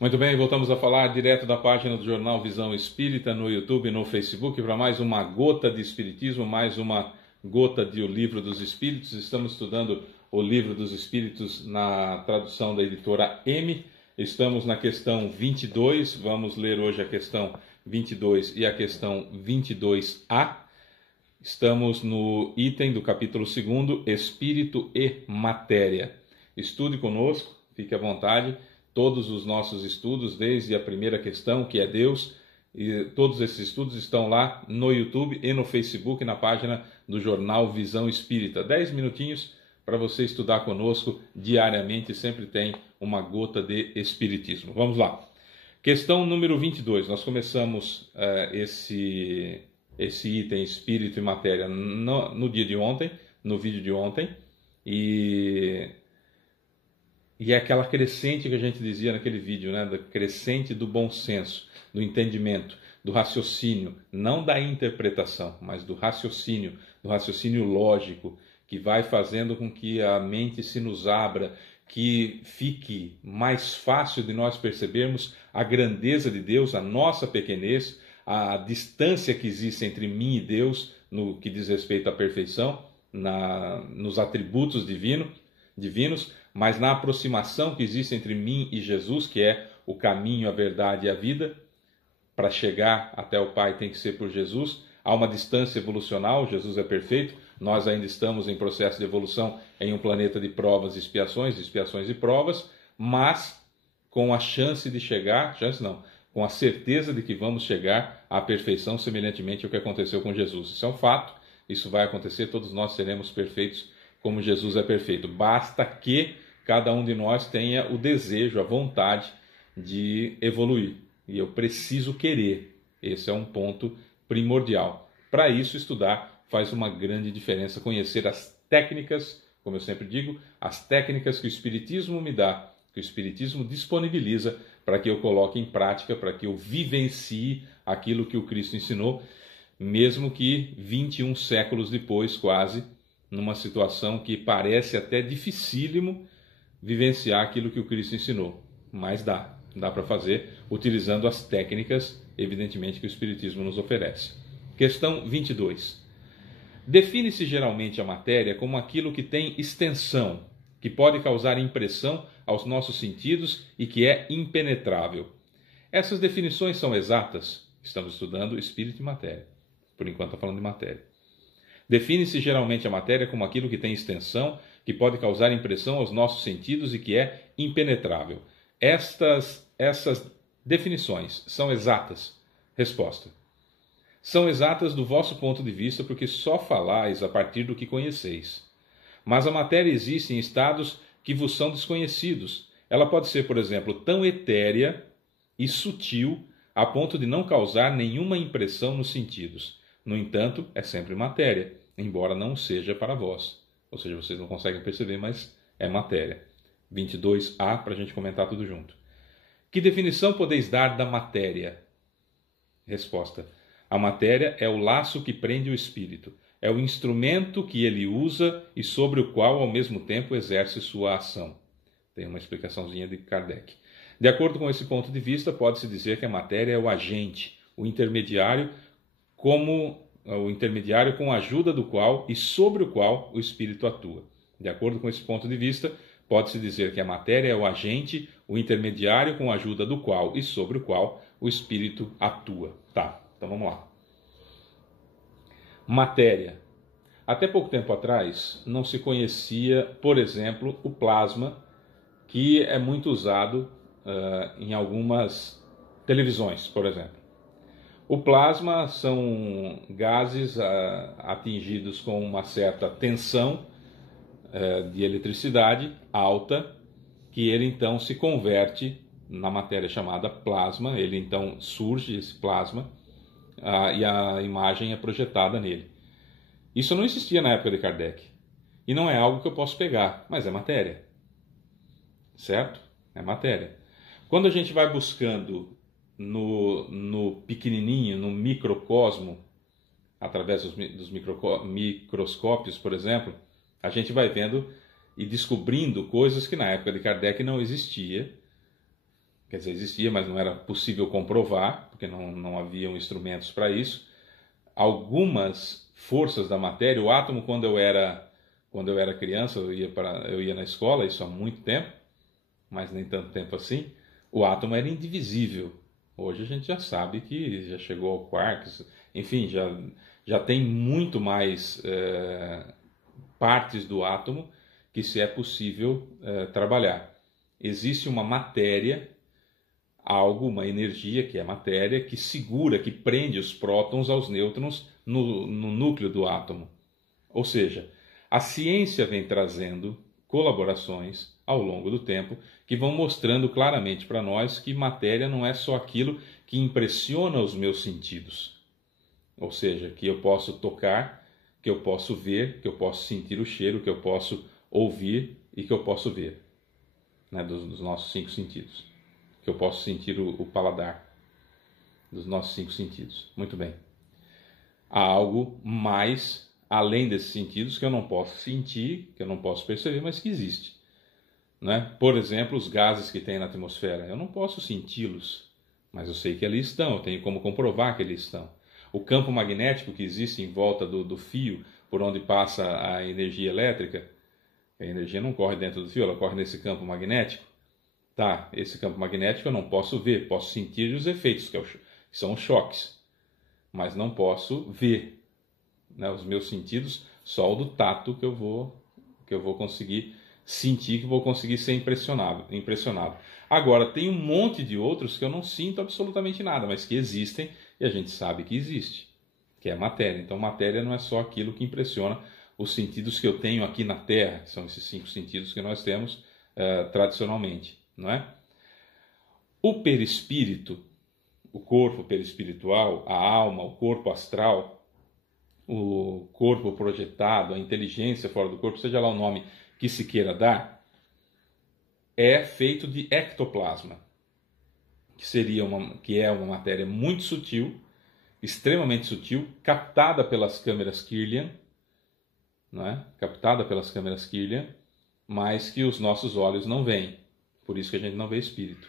Muito bem, voltamos a falar direto da página do Jornal Visão Espírita no YouTube e no Facebook para mais uma gota de Espiritismo, mais uma gota de O Livro dos Espíritos. Estamos estudando O Livro dos Espíritos na tradução da editora M. Estamos na questão 22, vamos ler hoje a questão 22 e a questão 22A. Estamos no item do capítulo 2, Espírito e Matéria. Estude conosco, fique à vontade. Todos os nossos estudos, desde a primeira questão, que é Deus, e todos esses estudos estão lá no YouTube e no Facebook, na página do Jornal Visão Espírita. 10 minutinhos para você estudar conosco diariamente, sempre tem uma gota de Espiritismo. Vamos lá. Questão número 22. Nós começamos esse item Espírito e Matéria no dia de ontem, no vídeo de ontem, e é aquela crescente que a gente dizia naquele vídeo, né? Da crescente do bom senso, do entendimento, do raciocínio, não da interpretação, mas do raciocínio lógico, que vai fazendo com que a mente se nos abra, que fique mais fácil de nós percebermos a grandeza de Deus, a nossa pequenez, a distância que existe entre mim e Deus no que diz respeito à perfeição, nos atributos divinos, mas na aproximação que existe entre mim e Jesus, que é o caminho, a verdade e a vida. Para chegar até o Pai tem que ser por Jesus. Há uma distância evolucional, Jesus é perfeito, nós ainda estamos em processo de evolução em um planeta de provas e expiações e provas, mas com a chance de chegar, com a certeza de que vamos chegar à perfeição semelhantemente ao que aconteceu com Jesus. Isso é um fato, isso vai acontecer, todos nós seremos perfeitos como Jesus é perfeito. Basta que cada um de nós tenha o desejo, a vontade de evoluir. E eu preciso querer. Esse é um ponto primordial. Para isso, estudar faz uma grande diferença. Conhecer as técnicas, como eu sempre digo, as técnicas que o Espiritismo me dá, que o Espiritismo disponibiliza para que eu coloque em prática, para que eu vivencie aquilo que o Cristo ensinou, mesmo que 21 séculos depois, quase, numa situação que parece até dificílimo vivenciar aquilo que o Cristo ensinou. Mas dá para fazer utilizando as técnicas, evidentemente, que o Espiritismo nos oferece. Questão 22. Define-se geralmente a matéria como aquilo que tem extensão, que pode causar impressão aos nossos sentidos e que é impenetrável. Essas definições são exatas? Estamos estudando espírito e matéria. Por enquanto está falando de matéria. Define-se geralmente a matéria como aquilo que tem extensão, que pode causar impressão aos nossos sentidos e que é impenetrável. Essas definições são exatas? Resposta. São exatas do vosso ponto de vista, porque só falais a partir do que conheceis. Mas a matéria existe em estados que vos são desconhecidos. Ela pode ser, por exemplo, tão etérea e sutil a ponto de não causar nenhuma impressão nos sentidos. No entanto, é sempre matéria, embora não seja para vós. Ou seja, vocês não conseguem perceber, mas é matéria. 22A, para a gente comentar tudo junto. Que definição podeis dar da matéria? Resposta. A matéria é o laço que prende o espírito. É o instrumento que ele usa e sobre o qual, ao mesmo tempo, exerce sua ação. Tem uma explicaçãozinha de Kardec. De acordo com esse ponto de vista, pode-se dizer que a matéria é o agente, o intermediário com a ajuda do qual e sobre o qual o espírito atua. De acordo com esse ponto de vista, pode-se dizer que a matéria é o agente, o intermediário com a ajuda do qual e sobre o qual o espírito atua. Tá, então vamos lá. Matéria. Até pouco tempo atrás não se conhecia, por exemplo, o plasma, que é muito usado em algumas televisões, por exemplo. O plasma são gases atingidos com uma certa tensão de eletricidade alta, que ele então se converte na matéria chamada plasma. Ele então surge, esse plasma, e a imagem é projetada nele. Isso não existia na época de Kardec. E não é algo que eu posso pegar, mas é matéria. Certo? É matéria. Quando a gente vai buscando no pequenininho, no microcosmo, através dos microscópios, por exemplo, a gente vai vendo e descobrindo coisas que na época de Kardec não existia, quer dizer, existia, mas não era possível comprovar, porque não haviam instrumentos para isso, algumas forças da matéria. O átomo, quando eu era criança, eu ia na escola, isso há muito tempo, mas nem tanto tempo assim, o átomo era indivisível. Hoje a gente já sabe que já chegou ao quarks, enfim, já tem muito mais partes do átomo que se é possível trabalhar. Existe uma matéria, algo, uma energia, que é matéria, que segura, que prende os prótons aos nêutrons no núcleo do átomo. Ou seja, a ciência vem trazendo colaborações ao longo do tempo que vão mostrando claramente para nós que matéria não é só aquilo que impressiona os meus sentidos. Ou seja, que eu posso tocar, que eu posso ver, que eu posso sentir o cheiro, que eu posso ouvir e que eu posso ver, né, dos nossos 5 sentidos. Que eu posso sentir o paladar dos nossos 5 sentidos. Muito bem. Há algo mais além desses sentidos que eu não posso sentir, que eu não posso perceber, mas que existe. Né? Por exemplo, os gases que tem na atmosfera. Eu não posso senti-los, mas eu sei que ali estão, eu tenho como comprovar que ali estão. O campo magnético que existe em volta do fio por onde passa a energia elétrica, a energia não corre dentro do fio, ela corre nesse campo magnético. Tá, esse campo magnético eu não posso ver, posso sentir os efeitos, que são os choques, mas não posso ver, né, os meus sentidos, só o do tato que eu vou conseguir sentir, que vou conseguir ser impressionado. Agora, tem um monte de outros que eu não sinto absolutamente nada, mas que existem e a gente sabe que existe, que é a matéria. Então, matéria não é só aquilo que impressiona os sentidos que eu tenho aqui na Terra, que são esses 5 sentidos que nós temos tradicionalmente, não é? O perispírito, o corpo perispiritual, a alma, o corpo astral, o corpo projetado, a inteligência fora do corpo, seja lá o nome que se queira dar, é feito de ectoplasma, que é uma matéria muito sutil, extremamente sutil, captada pelas câmeras Kirlian, não é? Captada pelas câmeras Kirlian, mas que os nossos olhos não veem. Por isso que a gente não vê espírito.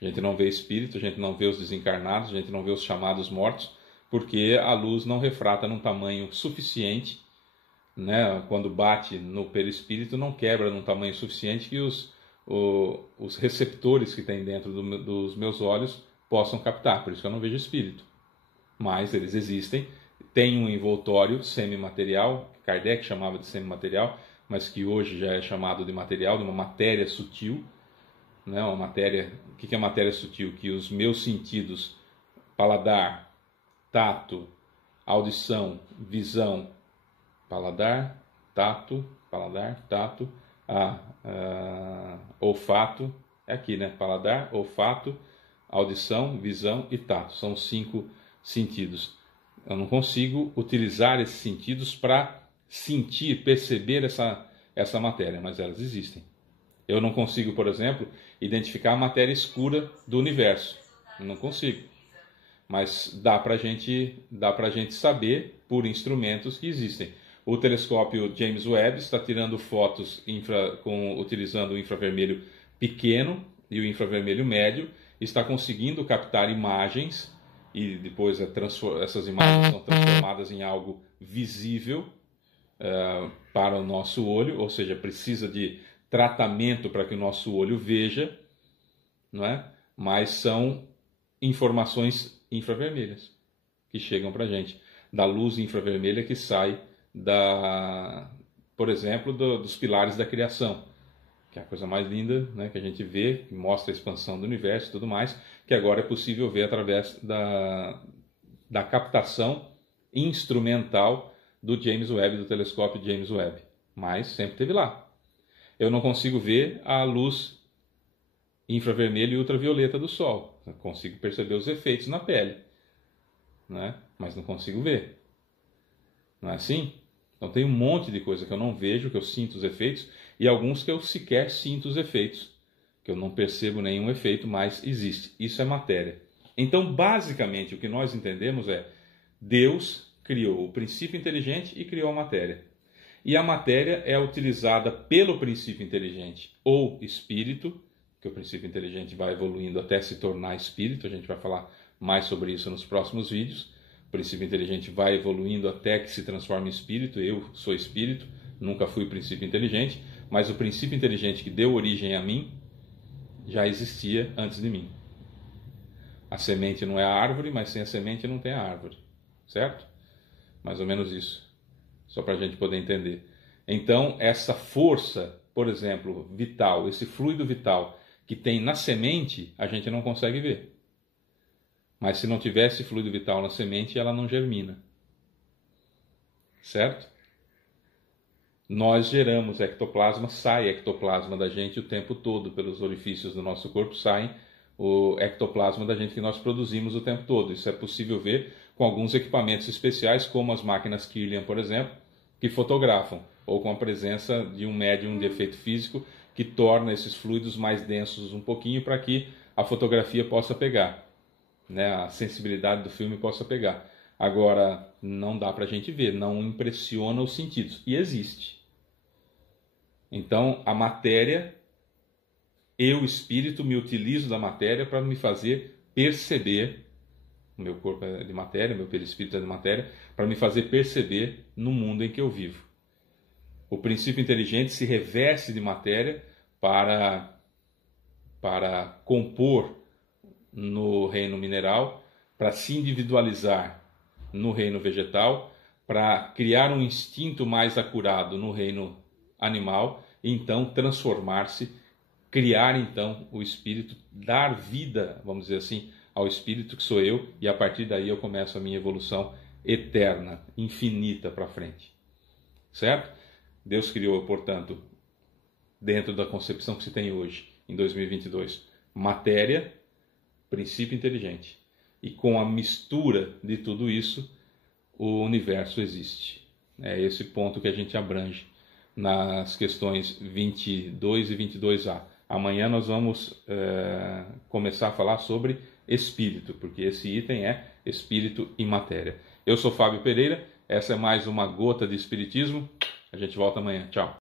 A gente não vê espírito, a gente não vê os desencarnados, a gente não vê os chamados mortos, porque a luz não refrata num tamanho suficiente, né? Quando bate no perispírito, não quebra num tamanho suficiente que os receptores que tem dentro dos meus olhos possam captar. Por isso que eu não vejo espírito. Mas eles existem. Tem um envoltório semimaterial, que Kardec chamava de semimaterial, mas que hoje já é chamado de material, de uma matéria sutil, né? Uma matéria, o que é matéria sutil? Que os meus sentidos, paladar, tato, audição, visão, paladar, tato, olfato, é aqui, né? Paladar, olfato, audição, visão e tato. São 5 sentidos. Eu não consigo utilizar esses sentidos para sentir, perceber essa matéria, mas elas existem. Eu não consigo, por exemplo, identificar a matéria escura do universo. Eu não consigo. Mas dá para a gente saber por instrumentos que existem. O telescópio James Webb está tirando fotos utilizando o infravermelho pequeno e o infravermelho médio, está conseguindo captar imagens e depois essas imagens são transformadas em algo visível para o nosso olho, ou seja, precisa de tratamento para que o nosso olho veja, não é? Mas são informações infravermelhas que chegam para a gente, da luz infravermelha que sai por exemplo, dos pilares da criação, que é a coisa mais linda, né, que a gente vê, que mostra a expansão do universo e tudo mais, que agora é possível ver através da captação instrumental do James Webb, do telescópio James Webb. Mas sempre esteve lá. Eu não consigo ver a luz infravermelha e ultravioleta do Sol. Eu consigo perceber os efeitos na pele, né? Mas não consigo ver. Não é assim? Então tem um monte de coisa que eu não vejo, que eu sinto os efeitos, e alguns que eu sequer sinto os efeitos, que eu não percebo nenhum efeito, mas existe. Isso é matéria. Então, basicamente, o que nós entendemos é Deus criou o princípio inteligente e criou a matéria. E a matéria é utilizada pelo princípio inteligente, ou espírito, que o princípio inteligente vai evoluindo até se tornar espírito. A gente vai falar mais sobre isso nos próximos vídeos. O princípio inteligente vai evoluindo até que se transforme em espírito. Eu sou espírito, nunca fui princípio inteligente, mas o princípio inteligente que deu origem a mim já existia antes de mim. A semente não é a árvore, mas sem a semente não tem a árvore, certo? Mais ou menos isso, só para a gente poder entender. Então, essa força, por exemplo, vital, esse fluido vital que tem na semente, a gente não consegue ver. Mas se não tivesse fluido vital na semente, ela não germina. Certo? Nós geramos ectoplasma, sai ectoplasma da gente o tempo todo, pelos orifícios do nosso corpo saem o ectoplasma da gente que nós produzimos o tempo todo. Isso é possível ver com alguns equipamentos especiais, como as máquinas Kirlian, por exemplo, que fotografam, ou com a presença de um médium de efeito físico que torna esses fluidos mais densos um pouquinho para que a fotografia possa pegar, né? A sensibilidade do filme possa pegar. Agora, não dá para a gente ver, não impressiona os sentidos. E existe. Então, a matéria, eu, espírito, me utilizo da matéria para me fazer perceber, o meu corpo é de matéria, meu perispírito é de matéria, para me fazer perceber no mundo em que eu vivo. O princípio inteligente se reveste de matéria para compor no reino mineral, para se individualizar no reino vegetal, para criar um instinto mais acurado no reino animal, e então transformar-se, criar então o espírito, dar vida, vamos dizer assim, ao espírito que sou eu, e a partir daí eu começo a minha evolução eterna, infinita para frente. Certo? Deus criou, portanto, dentro da concepção que se tem hoje, em 2022, matéria, princípio inteligente. E com a mistura de tudo isso, o universo existe. É esse ponto que a gente abrange nas questões 22 e 22A. Amanhã nós vamos começar a falar sobre espírito, porque esse item é espírito e matéria. Eu sou Fábio Pereira, essa é mais uma gota de espiritismo. A gente volta amanhã. Tchau.